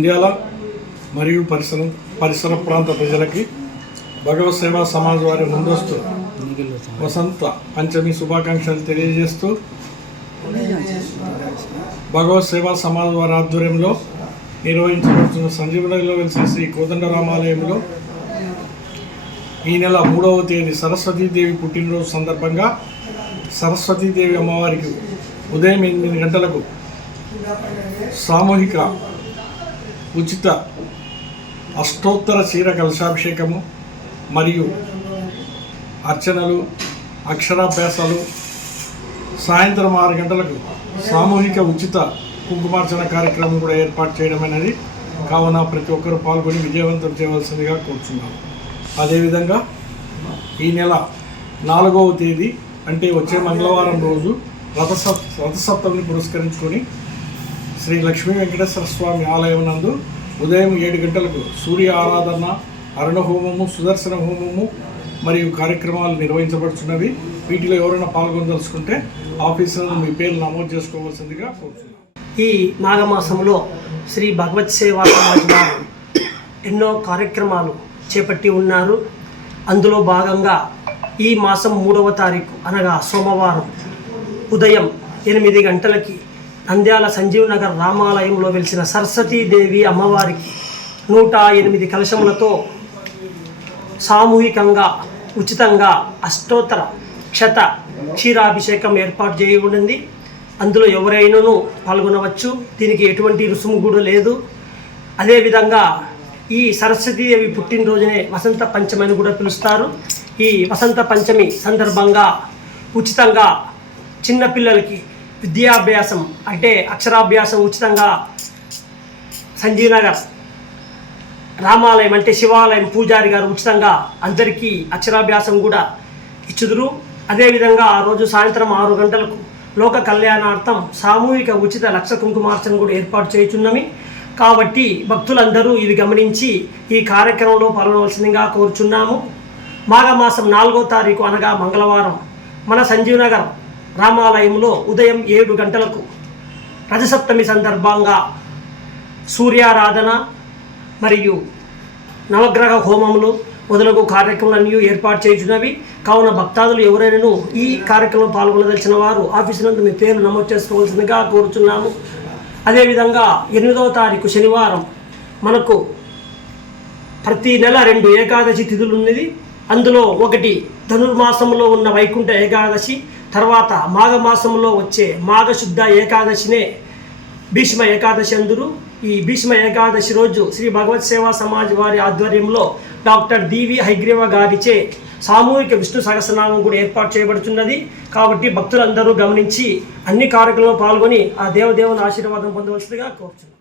నంద్యాల మరియు పరిసర పరిసర ప్రాంత ప్రజలకి భగవత్ సేవా సమాజ్ వారి ముందస్తు వసంత పంచమి శుభాకాంక్షలు తెలియజేస్తూ భగవత్ సేవా సమాజ్ వారి ఆధ్వర్యంలో నిర్వహించబడుతున్న సంజీవనగర్లో వెలిసిన శ్రీ కోదండరామాలయంలో ఈ నెల మూడవ తేదీ సరస్వతీదేవి పుట్టినరోజు సందర్భంగా సరస్వతీదేవి అమ్మవారికి ఉదయం ఎనిమిది గంటలకు సామూహిక ఉచిత అష్టోత్తర చీర కలశాభిషేకము మరియు అర్చనలు అక్షరాభ్యాసాలు సాయంత్రం ఆరు గంటలకు సామూహిక ఉచిత కుంకుమార్చన కార్యక్రమం కూడా ఏర్పాటు చేయడం అనేది కావున ప్రతి ఒక్కరు పాల్గొని విజయవంతం చేయవలసిందిగా కోరుతున్నాను అదేవిధంగా ఈ నెల నాలుగవ తేదీ అంటే వచ్చే మంగళవారం రోజు రథసప్ రథసప్తమిని పురస్కరించుకొని శ్రీ లక్ష్మీ వెంకటేశ్వర స్వామి ఆలయం నందు ఉదయం ఏడు గంటలకు సూర్య ఆరాధన అరుణహోమము సుదర్శన హోమము మరియు కార్యక్రమాలు నిర్వహించబడుతున్నవి వీటిలో ఎవరైనా పాల్గొనదలుచుకుంటే ఆఫీసులో మీ పేరు నమోదు చేసుకోవాల్సిందిగా కోరుతున్నాను. ఈ మాఘమాసంలో శ్రీ భగవత్ సేవా ఎన్నో కార్యక్రమాలు చేపట్టి ఉన్నారు. అందులో భాగంగా ఈ మాసం మూడవ తారీఖు అనగా సోమవారం ఉదయం ఎనిమిది గంటలకి నంద్యాల సంజీవ్ నగర్ రామాలయంలో వెలిసిన సరస్వతీదేవి అమ్మవారికి నూట ఎనిమిది కలశములతో సామూహికంగా ఉచితంగా అష్టోత్తర క్షత క్షీరాభిషేకం ఏర్పాటు చేయబడింది. అందులో ఎవరైనాను పాల్గొనవచ్చు. దీనికి ఎటువంటి రుసుము కూడా లేదు. అదేవిధంగా ఈ సరస్వతీదేవి పుట్టినరోజునే వసంత పంచమి అని కూడా పిలుస్తారు. ఈ వసంత పంచమి సందర్భంగా ఉచితంగా చిన్నపిల్లలకి విద్యాభ్యాసం అంటే అక్షరాభ్యాసం ఉచితంగా సంజీవ్ నగర్ రామాలయం అంటే శివాలయం పూజారి గారు ఉచితంగా అందరికీ అక్షరాభ్యాసం కూడా ఇచ్చుదురు. అదేవిధంగా ఆ రోజు సాయంత్రం ఆరు గంటలకు లోక కళ్యాణార్థం సామూహిక ఉచిత లక్ష కుంకుమార్చన కూడా ఏర్పాటు చేయుచున్నమి. కాబట్టి భక్తులందరూ ఇది గమనించి ఈ కార్యక్రమంలో పాల్గొనవలసిందిగా కోరుచున్నాము. మాఘమాసం నాలుగో తారీఖు అనగా మంగళవారం మన సంజీవ్ నగర్ రామాలయంలో ఉదయం ఏడు గంటలకు రథసప్తమి సందర్భంగా సూర్యారాధన మరియు నవగ్రహ హోమములు మొదలగు కార్యక్రమాలన్నీ ఏర్పాటు చేయుచున్నవి. కావున భక్తాదులు ఎవరైనాను ఈ కార్యక్రమంలో పాల్గొనదలిచిన వారు ఆఫీసు నందు మీ పేరు నమోదు చేసుకోవాల్సిందిగా కోరుచున్నాము. అదేవిధంగా ఎనిమిదవ తారీఖు శనివారం మనకు ప్రతి నెల రెండు ఏకాదశి తిథులు ఉన్నది అందులో ఒకటి ధనుర్మాసంలో ఉన్న వైకుంఠ ఏకాదశి తర్వాత మాఘమాసంలో వచ్చే మాఘశుద్ధ ఏకాదశినే భీష్మ ఏకాదశి అందురు. ఈ భీష్మ ఏకాదశి రోజు శ్రీ భగవత్ సేవా సమాజ్ వారి ఆధ్వర్యంలో డాక్టర్ డివి హైగ్రీవ గారిచే సామూహిక విష్ణు సహస్రనామం కూడా ఏర్పాటు చేయబడుతున్నది కాబట్టి భక్తులందరూ గమనించి అన్ని కార్యక్రమంలో పాల్గొని ఆ దేవదేవుని ఆశీర్వాదం పొందవలసిందిగా కోరుచున్నాను